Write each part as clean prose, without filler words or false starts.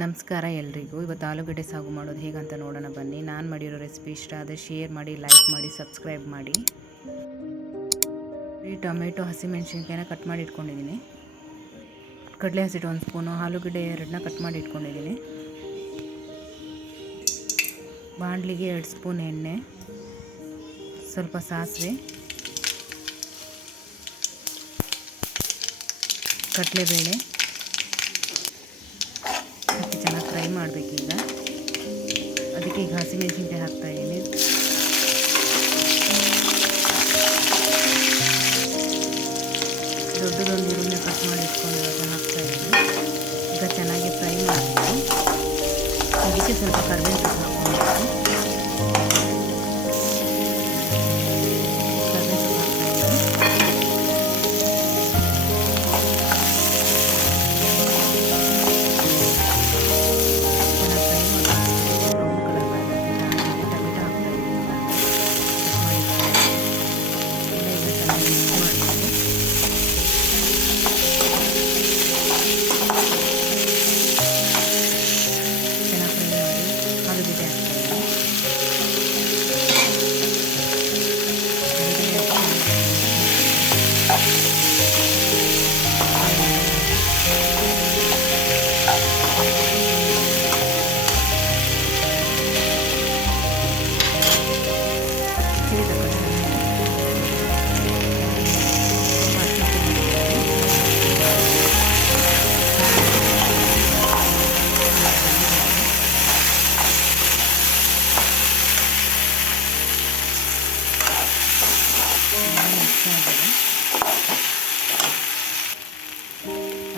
ನಮಸ್ಕಾರ ಎಲ್ರಿಗೂ. ಇವತ್ತು ಆಲೂಗಡ್ಡೆ ಸಾಗು ಮಾಡೋದು ಹೇಗಂತ ನೋಡೋಣ ಬನ್ನಿ. ನಾನು ಮಾಡಿರೋ ರೆಸಿಪಿ ಇಷ್ಟ ಆದರೆ ಶೇರ್ ಮಾಡಿ, ಲೈಕ್ ಮಾಡಿ, ಸಬ್ಸ್ಕ್ರೈಬ್ ಮಾಡಿ. ಟೊಮೆಟೊ, ಹಸಿಮೆಣಸಿನ್ಕಾಯಿನ ಕಟ್ ಮಾಡಿ ಇಟ್ಕೊಂಡಿದ್ದೀನಿ. ಕಡಲೆ ಹಸಿಟ್ಟು 1 ಸ್ಪೂನು, ಆಲೂಗಡ್ಡೆ 2ನ ಕಟ್ ಮಾಡಿ ಇಟ್ಕೊಂಡಿದ್ದೀನಿ. ಬಾಣಲಿಗೆ 2 ಸ್ಪೂನ್ ಎಣ್ಣೆ, ಸ್ವಲ್ಪ ಸಾಸಿವೆ, ಕಡಲೆಬೇಳೆ ಹಾಕಿ ಚೆನ್ನಾಗಿ ಫ್ರೈ ಮಾಡಬೇಕೀಗ. ಅದಕ್ಕೆ ಈಗ ಹಸಿಮೆಣಸಿನ್ಕಾಯಿ ಹಾಕ್ತಾಯಿದ್ದೀನಿ. ದೊಡ್ಡದೊಂದು ಈರುಳ್ಳಿ ಕಟ್ ಮಾಡಿ ಇಟ್ಕೊಂಡು ಹಾಕ್ತಾಯಿದ್ದೀನಿ. ಈಗ ಚೆನ್ನಾಗಿ ಫ್ರೈ ಮಾಡಬೇಕು. ಅದಕ್ಕೆ ಸ್ವಲ್ಪ ಕರಿಬೇವು ಸೊಪ್ಪು ಹಾಕ್ಕೊಳ್ಬೇಕು.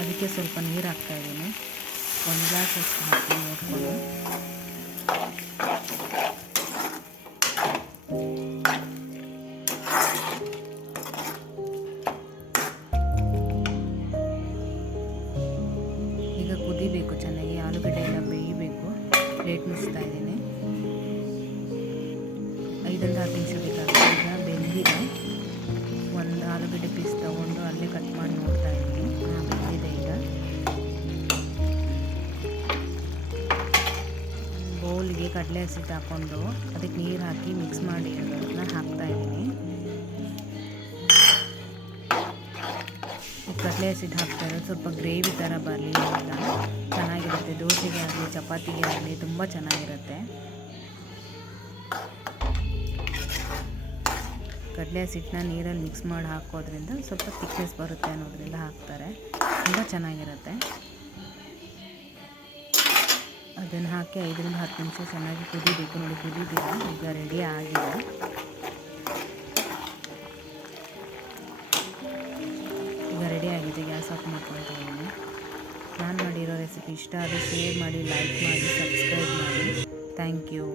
ಅದಕ್ಕೆ ಸ್ವಲ್ಪ ನೀರು ಹಾಕ್ತಾಯಿದ್ದೀನಿ. 1 ಗ್ಲಾಸ್ ಅಷ್ಟು ಹಾಕಿ ನೋಡಿಕೊಂಡು. ಈಗ ಕುದಿಬೇಕು ಚೆನ್ನಾಗಿ, ಆಲೂಗಡ್ಡೆ ಎಲ್ಲ ಬೇಯಬೇಕು. ಪ್ಲೇಟ್ ಮುಚ್ತಾ ಇದ್ದೀನಿ. 5-10 ನಿಮಿಷ ಬೇಕಾಗುತ್ತೆ. ಈಗ ಬೆಂದಿದೆ. ಒಂದು ಆಲೂಗಡ್ಡೆ ಪೀಸ್ ತೊಗೊಂಡು ಅಲ್ಲೇ ಕಟ್ ಮಾಡಿ ನೋಡ್ತಾ ಇದ್ದೀನಿ. ಬೆಂದಿದೆ. ಈಗ ಬೌಲ್ಗೆ ಕಡಲೆ ಹಸಿಟ್ಟು ಹಾಕ್ಕೊಂಡು ಅದಕ್ಕೆ ನೀರು ಹಾಕಿ ಮಿಕ್ಸ್ ಮಾಡಿ ಅದನ್ನು ಹಾಕ್ತಾಯಿದ್ದೀನಿ. ಕಡಲೆ ಹಸಿಟ್ಟು ಹಾಕ್ತಾಯಿರೋದು ಸ್ವಲ್ಪ ಗ್ರೇವಿ ಥರ ಬರಲಿ ಅಂತ. ಚೆನ್ನಾಗಿರುತ್ತೆ. ದೋಸೆಗೆ ಆಗಲಿ, ಚಪಾತಿಗೆ ಆಗಲಿ ತುಂಬ ಚೆನ್ನಾಗಿರುತ್ತೆ. ಕಡಲೆ ಹಸಿಟ್ಟನ್ನ ನೀರಲ್ಲಿ ಮಿಕ್ಸ್ ಮಾಡಿ ಹಾಕೋದ್ರಿಂದ ಸ್ವಲ್ಪ ಥಿಕ್ನೆಸ್ ಬರುತ್ತೆ ಅನ್ನೋದ್ರಿಂದ ಹಾಕ್ತಾರೆ. ತುಂಬ ಚೆನ್ನಾಗಿರುತ್ತೆ. ಅದನ್ನು ಹಾಕಿ 5-10 ನಿಮಿಷ ಚೆನ್ನಾಗಿ ಕುದಿಬೇಕು. ನೋಡಿ ಕುದಿದಿದೆ. ಈಗ ರೆಡಿ ಆಗಿದೆ. ಗ್ಯಾಸ್ ಆಫ್ ಮಾಡ್ಕೊಳ್ತೀನಿ. ನಾನು ಮಾಡಿರೋ ರೆಸಿಪಿ ಇಷ್ಟ ಆದರೆ ಶೇರ್ ಮಾಡಿ, ಲೈಕ್ ಮಾಡಿ, ಸಬ್ಸ್ಕ್ರೈಬ್ ಮಾಡಿ. Thank you.